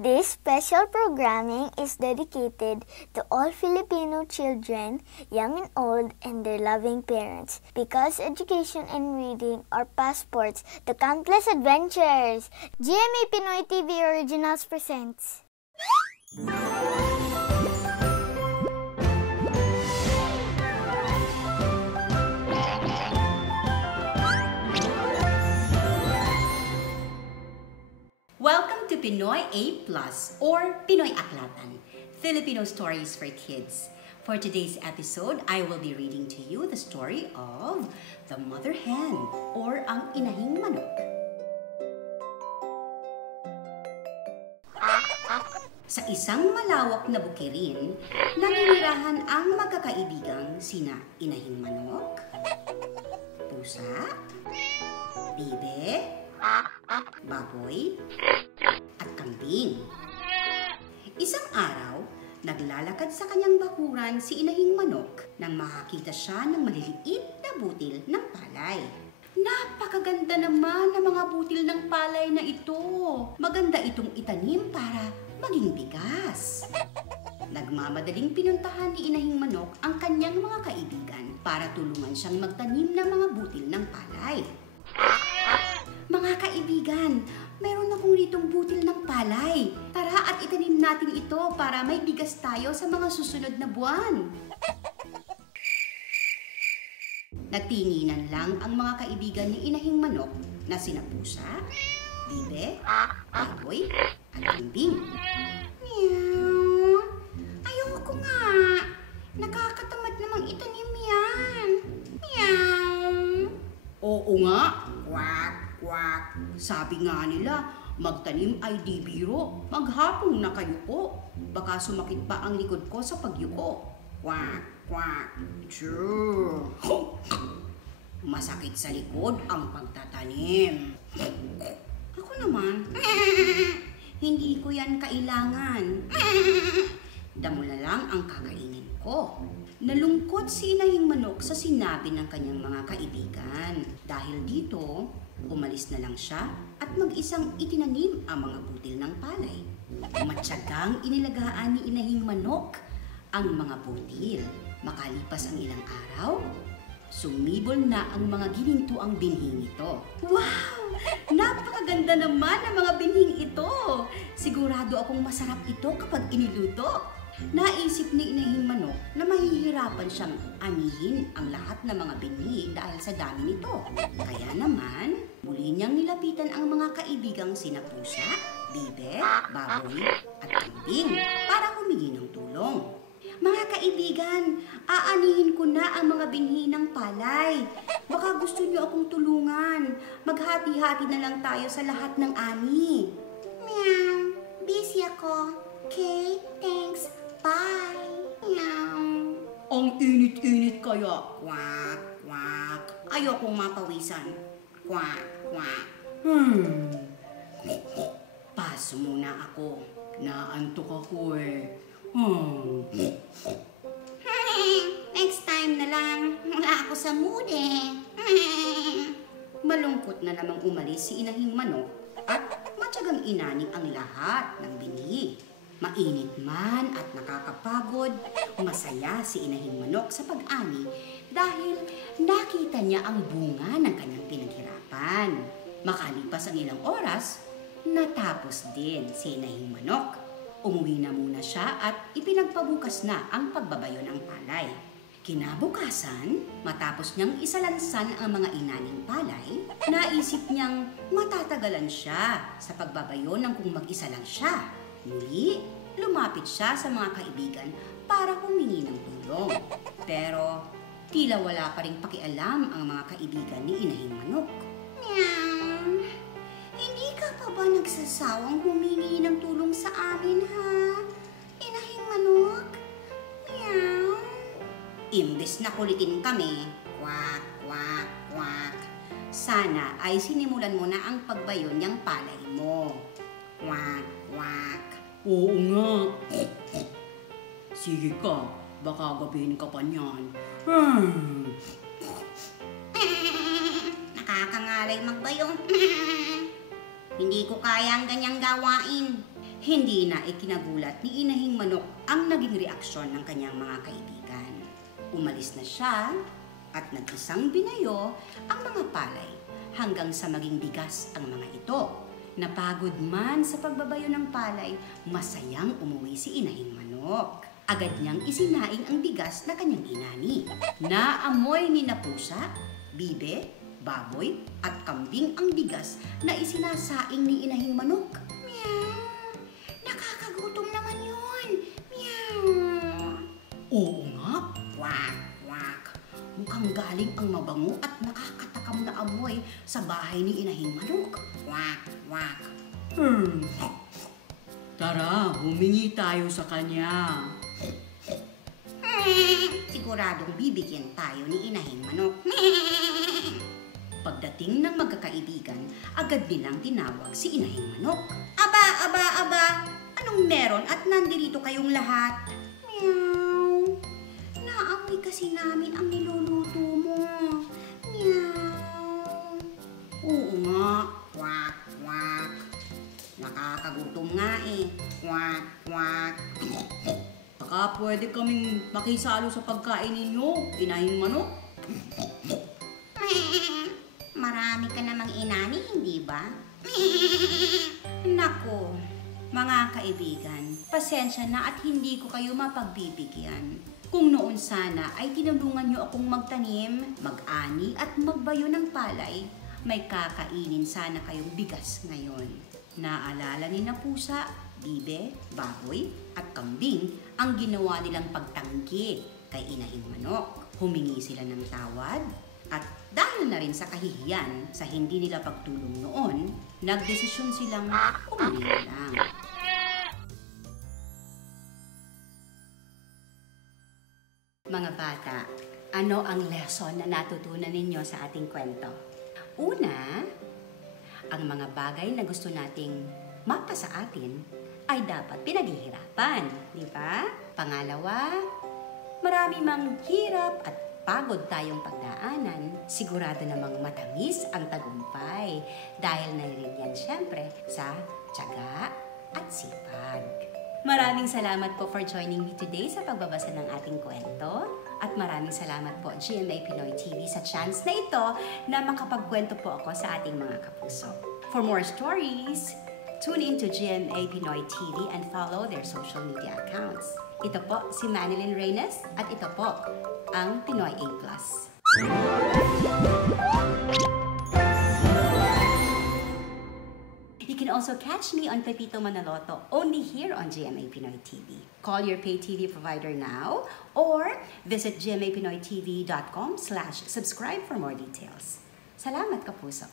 This special programming is dedicated to all Filipino children, young and old, and their loving parents, because education and reading are passports to countless adventures. GMA Pinoy TV Originals presents. Welcome to Pinoy A+, or Pinoy Aklatan, Filipino Stories for Kids. For today's episode, I will be reading to you the story of The Mother Hen, or Ang Inahing Manok. Sa isang malawak na bukirin, naninirahan ang magkakaibigang sina Inahing Manok, Pusa, Bibe, Baboy, at Kambing. Isang araw, naglalakad sa kanyang bakuran si Inahing Manok nang makakita siya ng maliliit na butil ng palay. Napakaganda naman ng mga butil ng palay na ito. Maganda itong itanim para maging bigas. Nagmamadaling pinuntahan ni Inahing Manok ang kanyang mga kaibigan para tulungan siyang magtanim ng mga butil ng palay. Mga kaibigan, meron akong ritong butil ng palay. Tara at itanim natin ito para may bigas tayo sa mga susunod na buwan. Nagtinginan lang ang mga kaibigan ni Inahing Manok na sina Pusa, Bibe, Baboy, at Kambing. Meow! Ayoko nga! Nakakatamad namang itanim yan! Meow! Oo nga! Quack! Quack! Sabi nga nila, magtanim ay di biro, maghapong na kayo po. Baka sumakit pa ang likod ko sa pagyuko. Quack! Quack! Choo! Masakit sa likod ang pagtatanim. Ako naman, hindi ko yan kailangan. Damo na lang ang kakainin ko. Nalungkot si Inahing Manok sa sinabi ng kanyang mga kaibigan. Dahil dito, umalis na lang siya at mag-isang itinanim ang mga butil ng palay. Matyagang inilagaan ni Inahing Manok ang mga butil. Makalipas ang ilang araw, sumibol na ang mga ginintuang binhing ito. Wow! Napakaganda naman ang mga binhing ito! Sigurado akong masarap ito kapag iniluto. Naisip ni Inahing Manok na mahihirapan siyang anihin ang lahat ng mga binhi dahil sa dami nito. Kaya naman, muli niyang nilapitan ang mga kaibigang sina Pusa, Bibe, Baboy, at Kambing para humingi ng tulong. Mga kaibigan, aanihin ko na ang mga binhi ng palay. Baka gusto niyo akong tulungan. Maghati-hati na lang tayo sa lahat ng ani. Meow, busy ako. Okay, thanks. Bye! Meow! Ang init-init kaya. Quack! Quack! Ayokong mapawisan. Quack! Quack! Paso muna ako. Naantok ako eh. Next time na lang. Wala ako sa mood eh. Malungkot na namang umalis si Inahing Manok at matyagang inaning ang lahat ng binhi. Mainit man at nakakapagod, masaya si Inahing Manok sa pag-ani dahil nakita niya ang bunga ng kanyang pinaghirapan. Makalipas ang ilang oras, natapos din si Inahing Manok. Umuwi na muna siya at ipinagpabukas na ang pagbabayo ng palay. Kinabukasan, matapos niyang isalansan ang mga inaning palay, naisip niyang matatagalan siya sa pagbabayo ng kung mag-isa lang siya. Muli, lumapit siya sa mga kaibigan para humingi ng tulong. Pero tila wala pa ring pakialam ang mga kaibigan ni Inahing Manok. Meow! Hindi ka pa ba nagsasawang humingi ng tulong sa amin, ha? Inahing Manok? Meow! Imbes na kulitin kami, quack, quack, quack. Sana ay sinimulan mo na ang pagbayo niyang palay mo. Quack, quack. Oo nga. Sige ka, baka gabihin ka pa niyan. Nakakangalay magbayo. Hindi ko kaya ang ganyang gawain. Hindi na ikinagulat ni Inahing Manok ang naging reaksyon ng kanyang mga kaibigan. Umalis na siya at nag-isang binayo ang mga palay hanggang sa maging bigas ang mga ito. Napagod man sa pagbabayo ng palay, masayang umuwi si Inahing Manok. Agad niyang isinaing ang bigas na kanyang inani. Naamoy ni na pusa, bibe, baboy at kambing ang bigas na isinasaing ni Inahing Manok. Meow! Nakakagutom naman yun! Meow! Oo nga! Quack! Quack! Mukhang galing ang mabango at nakakatakam na amoy sa bahay ni Inahing Manok. Quack! Quack! Tara, humingi tayo sa kanya. Siguradong bibigyan tayo ni Inahing Manok. Pagdating ng magkakaibigan, agad nilang tinawag si Inahing Manok. Aba, aba, aba! Anong meron at nandirito kayong lahat? Meow! Naamoy kasi namin ang niluluto mo. Meow! Oo nga. Quack, quack. Nakakagutom nga eh. Quack, quack. Baka pwede kaming makisalo sa pagkain ninyo, Inahing Manok. Marami ka namang inani, hindi ba? Nako, mga kaibigan, pasensya na at hindi ko kayo mapagbibigyan. Kung noon sana ay tinulungan niyo akong magtanim, mag-ani at magbayo ng palay, may kakainin sana kayong bigas ngayon. Naalala ni na pusa, bibe, baboy at kambing ang ginawa nilang pagtanggi kay Inahing Manok. Humingi sila ng tawad at dahil na rin sa kahihiyan sa hindi nila pagtulong noon, nagdesisyon silang umalis lang. Mga bata, ano ang lesson na natutunan ninyo sa ating kwento? Una, ang mga bagay na gusto nating mapa sa atin ay dapat pinaghihirapan, di ba? Pangalawa, marami mang hirap at pagod tayong pagdaanan, sigurado namang matamis ang tagumpay dahil na rin yan syempre sa tiyaga at sipag. Maraming salamat po for joining me today sa pagbabasa ng ating kwento at maraming salamat po GMA Pinoy TV sa chance na ito na makapagkwento po ako sa ating mga kapuso. For more stories, tune in to GMA Pinoy TV and follow their social media accounts. Ito po si Manilyn Reynes at ito po ang Pinoy A+. You can also catch me on Pepito Manaloto only here on GMA Pinoy TV. Call your pay TV provider now or visit gmapinoytv.com/subscribe for more details. Salamat, kapuso!